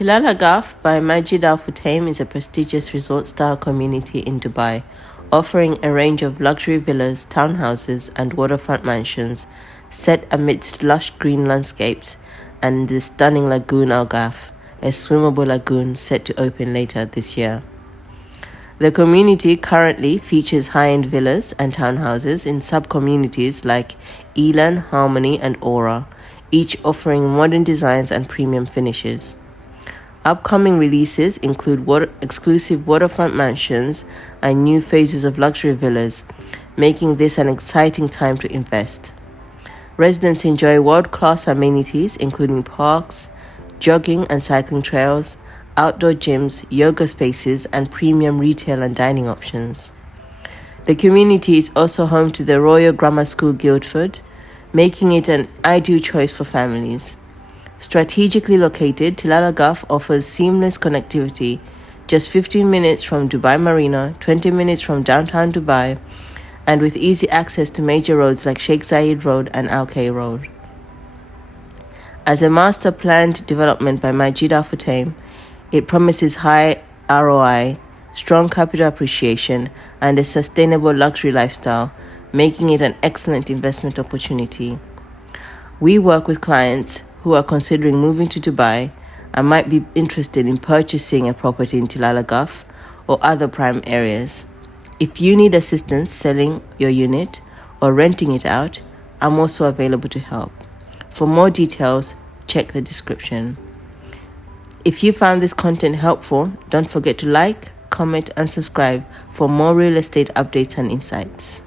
Tilal Al Ghaf by Majid Al Futtaim is a prestigious resort-style community in Dubai, offering a range of luxury villas, townhouses and waterfront mansions set amidst lush green landscapes and the stunning lagoon Al Ghaf, a swimmable lagoon set to open later this year. The community currently features high-end villas and townhouses in sub-communities like Elan, Harmony and Aura, each offering modern designs and premium finishes. Upcoming releases include exclusive waterfront mansions and new phases of luxury villas, making this an exciting time to invest. Residents enjoy world-class amenities including parks, jogging and cycling trails, outdoor gyms, yoga spaces, and premium retail and dining options. The community is also home to the Royal Grammar School Guildford, making it an ideal choice for families. Strategically located, Tilal Al Ghaf offers seamless connectivity, just 15 minutes from Dubai Marina, 20 minutes from downtown Dubai, and with easy access to major roads like Sheikh Zayed Road and Al Khay Road. As a master-planned development by Majid Al Futtaim, it promises high ROI, strong capital appreciation, and a sustainable luxury lifestyle, making it an excellent investment opportunity. We work with clients who are considering moving to Dubai and might be interested in purchasing a property in Tilal Al Ghaf or other prime areas. If you need assistance selling your unit or renting it out, I'm also available to help. For more details, check the description. If you found this content helpful, don't forget to like, comment, and subscribe for more real estate updates and insights.